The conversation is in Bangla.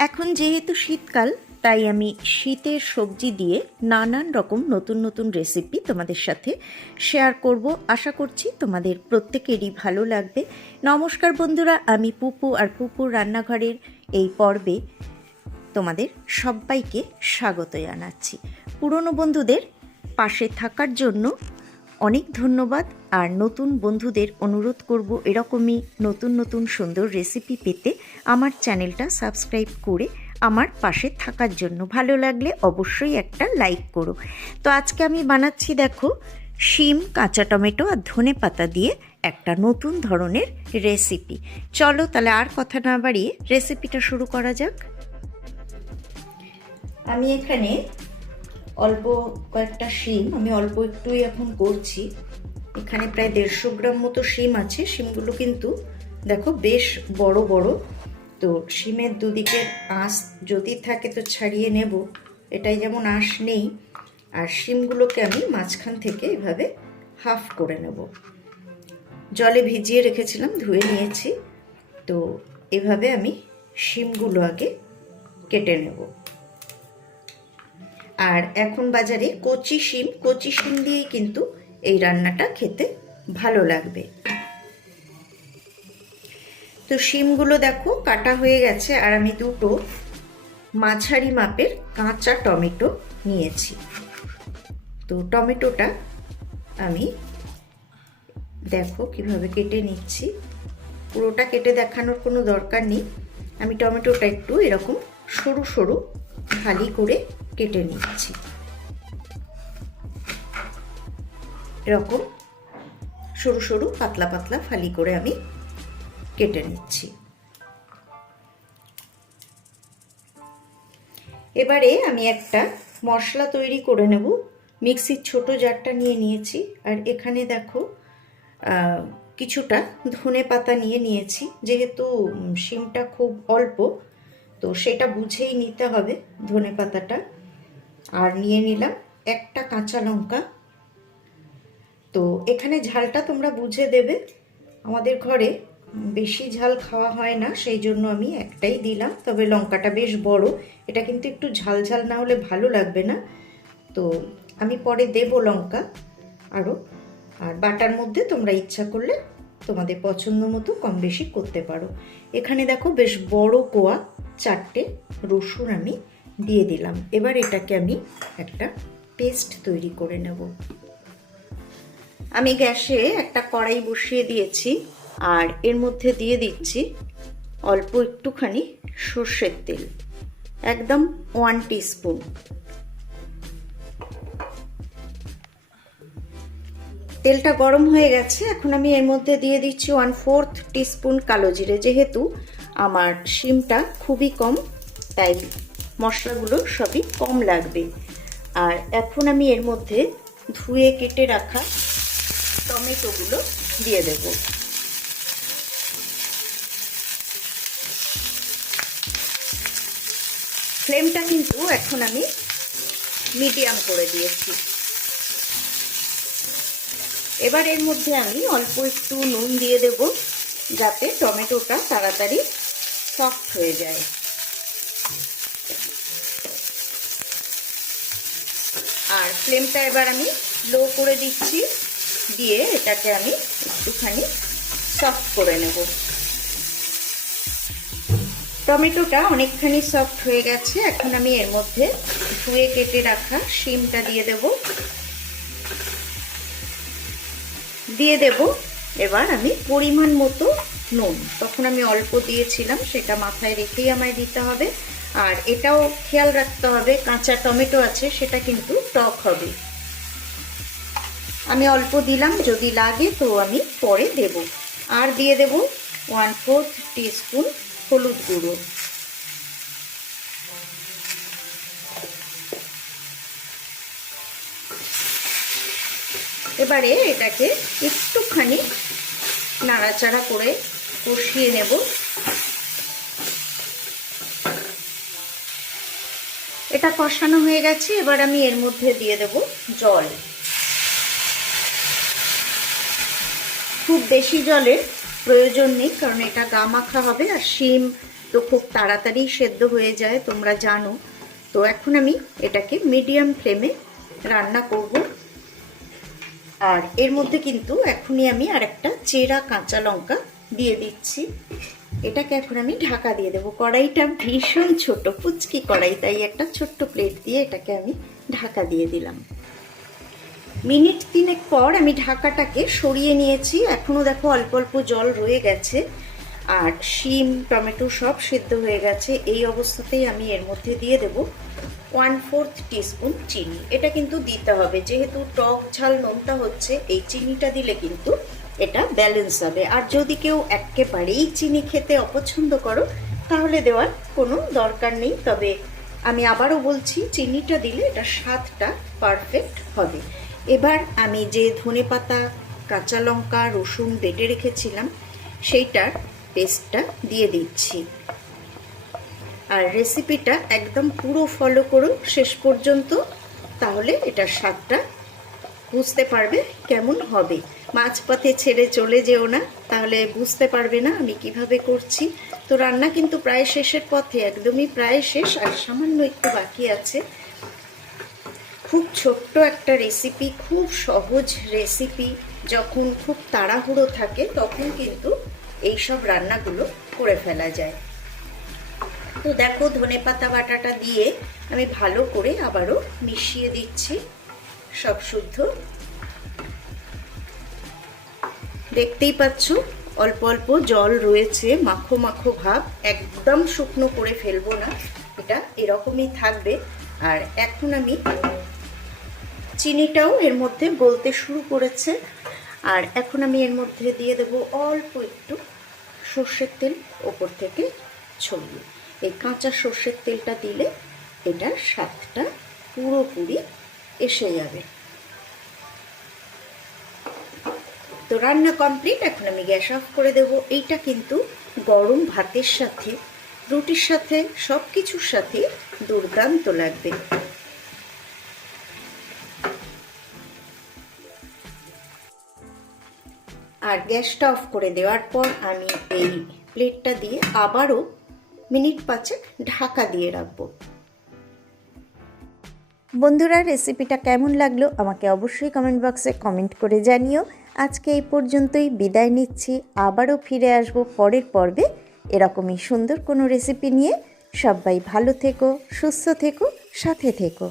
এখন যেহেতু শীতকাল, তাই আমি শীতের সবজি দিয়ে নানান রকম নতুন নতুন রেসিপি তোমাদের সাথে শেয়ার করব। আশা করছি তোমাদের প্রত্যেকেরই ভালো লাগবে। নমস্কার বন্ধুরা, আমি পুপু আর পুপুর রান্নাঘরের এই পর্বে তোমাদের সবাইকে স্বাগত জানাচ্ছি। পুরনো বন্ধুদের পাশে থাকার জন্য অনেক ধন্যবাদ আর নতুন বন্ধুদের অনুরোধ করব এরকমই নতুন নতুন সুন্দর রেসিপি পেতে। আমার চ্যানেলটা সাবস্ক্রাইব করে আমার পাশে থাকার জন্য ভালো লাগলে অবশ্যই একটা লাইক করো। তো আজকে আমি বানাচ্ছি দেখো শিম, কাঁচা টমেটো আর ধনে পাতা দিয়ে একটা নতুন ধরনের রেসিপি চলো তাহলে আর কথা না বাড়িয়ে রেসিপিটা শুরু করা যাক। আমি এখানে অল্প কয়েকটা শিম, আমি অল্প একটুই এখন করছি। এখানে প্রায় দেড়শো গ্রাম মতো শিম আছে। শিমগুলো কিন্তু দেখো বেশ বড় বড়। তো শিমের দুদিকের আঁশ যদি থাকে তো ছাড়িয়ে নেব। এটাই যেমন আঁশ নেই। আর শিমগুলোকে আমি মাঝখান থেকে এভাবে হাফ করে নেব। জলে ভিজিয়ে রেখেছিলাম, ধুয়ে নিয়েছি। তো এভাবে আমি শিমগুলো আগে কেটে নেব। আর এখন বাজারে কচি শিম কচি শিম দিয়েই কিন্তু এই রান্নাটা খেতে ভালো লাগবে। তো শিমগুলো দেখো কাটা হয়ে গেছে আর আমি দুটো মাঝারি মাপের কাঁচা টমেটো নিয়েছি। তো টমেটোটা আমি দেখো কীভাবে কেটে নিচ্ছি। পুরোটা কেটে দেখানোর কোনো দরকার নেই। আমি টমেটোটা একটু এরকম সরু সরু খালি করে কেটে নিচ্ছি। এরকম সরু সরু পাতলা পাতলা ফালি করে আমি কেটে নিচ্ছি। এবারে আমি একটা মশলা তৈরি করে নেব। মিক্সির ছোট জারটা নিয়ে নিয়েছি। আর এখানে দেখো কিছুটা ধনে পাতা নিয়ে নিয়েছি। যেহেতু শিমটা খুব অল্প, তো সেটা বুঝেই নিতে হবে ধনে পাতাটা। আর নিয়ে নিলাম একটা কাঁচা লঙ্কা। তো এখানে ঝালটা তোমরা বুঝে দেবে। আমাদের ঘরে বেশি ঝাল খাওয়া হয় না, সেই জন্য আমি একটাই দিলাম। তবে লঙ্কাটা বেশ বড়, এটা কিন্তু একটু ঝাল ঝাল না হলে ভালো লাগবে না। তো আমি পরে দেব লঙ্কা আরও। আর বাটার মধ্যে তোমরা ইচ্ছা করলে তোমাদের পছন্দ মতো কম বেশি করতে পারো। এখানে দেখো বেশ বড় কোয়া, চারটে রসুন আমি দিয়ে দিলাম। এবার এটাকে আমি একটা পেস্ট তৈরি করে নেব। আমি গ্যাসে একটা কড়াই বসিয়ে দিয়েছি আর এর মধ্যে দিয়ে দিচ্ছি অল্প একটুখানি সর্ষের তেল, একদম ওয়ান টিস্পুন তেলটা গরম হয়ে গেছে, এখন আমি এর মধ্যে দিয়ে দিচ্ছি ওয়ান ফোর্থ টিস্পুন কালো জিরে, যেহেতু আমার শিমটা খুবই কম, তাই মশলাগুলো সবই কম লাগবে। আর এখন আমি এর মধ্যে ধুয়ে কেটে রাখা টমেটোগুলো দিয়ে দেব। ফ্লেমটা কিন্তু এখন আমি মিডিয়াম করে দিয়েছি। এবার এর মধ্যে আমি অল্প একটু নুন দিয়ে দেব যাতে টমেটোটা তাড়াতাড়ি সফট হয়ে যায়। আর ফ্লেমটা এবার আমি লো করে দিচ্ছি, দিয়ে এটাকে আমি একটুখানি সফট করে নেব। টমেটোটা অনেকখানি সফট হয়ে গেছে, এখন আমি এর মধ্যে ধুয়ে কেটে রাখা শিমটা দিয়ে দেব। দিয়ে দেব, এবার আমি পরিমাণ মতো নুন। তখন আমি অল্প দিয়েছিলাম, সেটা মাথায় রেখেই আমায় দিতে হবে। আর এটাও খেয়াল রাখতে হবে, কাঁচা টমেটো আছে, সেটা কিন্তু টক হবে। আমি অল্প দিলাম, যদি লাগে তো আমি পরে দেব। আর দিয়ে দেব ওয়ান ফোর্থ টিস্পুন হলুদ গুঁড়ো। এবারে এটাকে একটুখানি নাড়াচাড়া করে কষিয়ে নেব। এটা কষানো হয়ে গেছে, এবার আমি এর মধ্যে দিয়ে দেব জল। খুব বেশি জলের প্রয়োজন নেই, কারণ এটা গা মাখা হবে আর শিম তো খুব তাড়াতাড়ি সেদ্ধ হয়ে যায়, তোমরা জানো। তো এখন আমি এটাকে মিডিয়াম ফ্লেমে রান্না করব। আর এর মধ্যে কিন্তু এখনই আমি আর একটা চেরা কাঁচা লঙ্কা দিয়ে দিচ্ছি। এটাকে এখন আমি ঢাকা দিয়ে দেবো। কড়াইটা ভীষণ ছোট পুচকি কড়াই, তাই একটা ছোট্ট প্লেট দিয়ে এটাকে আমি ঢাকা দিয়ে দিলাম। মিনিট তিনেক পর আমি ঢাকাটাকে সরিয়ে নিয়েছি। এখনও দেখো অল্প অল্প জল রয়ে গেছে। আর শিম, টমেটো সব সেদ্ধ হয়ে গেছে। এই অবস্থাতেই আমি এর মধ্যে দিয়ে দেব ওয়ান ফোর্থ টিস্পুন চিনি। এটা কিন্তু দিতে হবে। যেহেতু টক ঝাল নোনতা হচ্ছে, এই চিনিটা দিলে কিন্তু এটা ব্যালেন্স হবে। আর যদি কেউ একেবারেই চিনি খেতে অপছন্দ করো, তাহলে দেওয়ার কোনো দরকার নেই। তবে আমি আবারও বলছি, চিনিটা দিলে এটা স্বাদটা পারফেক্ট হবে। এবার আমি যে ধনে পাতা, কাঁচা লঙ্কা, রসুন বেটে রেখেছিলাম, সেইটার পেস্টটা দিয়ে দিচ্ছি। আর রেসিপিটা একদম পুরো ফলো করো শেষ পর্যন্ত, তাহলে এটার স্বাদটা বুঝতে পারবে কেমন হবে। মাঝপথে ছেড়ে চলে যেও না, তাহলে বুঝতে পারবে না আমি কীভাবে করছি। তো রান্না কিন্তু প্রায় শেষের পথে, একদমই প্রায় শেষ, আর সামান্য একটু বাকি আছে। খুব ছোট্ট একটা রেসিপি খুব সহজ রেসিপি যখন খুব তাড়াহুড়ো থাকে, তখন কিন্তু এইসব রান্নাগুলো করে ফেলা যায়। তো দেখো ধনে পাতা বাটাটা দিয়ে আমি ভালো করে আবারও মিশিয়ে দিচ্ছি। সব শুদ্ধ। দেখতেই পাচ্ছ, অল্প অল্প জল রয়েছে, মাখো মাখো ভাব, একদম শুকনো করে ফেলব না, এটা এরকমই থাকবে। আর এখন আমি চিনিটাও এর মধ্যে গলতে শুরু করেছে। আর এখন আমি এর মধ্যে দিয়ে দেব অল্প একটু সর্ষের তেল ওপর থেকে ছড়িয়ে। এই কাঁচা সর্ষের তেলটা দিলে এটার স্বাদটা পুরোপুরি এসে যাবে। তো রান্না কমপ্লিট এখন আমি গ্যাস অফ করে দেব। এইটা কিন্তু গরম ভাতের সাথে, রুটির সাথে সব কিছুর সাথে দুর্দান্ত লাগবে। আর গ্যাসটা অফ করে দেওয়ার পর আমি এই প্লেটটা দিয়ে আবারও মিনিট পাঁচেক ঢাকা দিয়ে রাখব। বন্ধুরা রেসিপিটা কেমন লাগল আমাকে অবশ্যই কমেন্ট বক্সে কমেন্ট করে জানিও। আজকে এই পর্যন্তই, বিদায় নিচ্ছি, আবারও ফিরে আসব পরের পর্বে এরকমই সুন্দর কোনো রেসিপি নিয়ে। সবাই ভালো থেকো, সুস্থ থেকো, সাথে থেকো।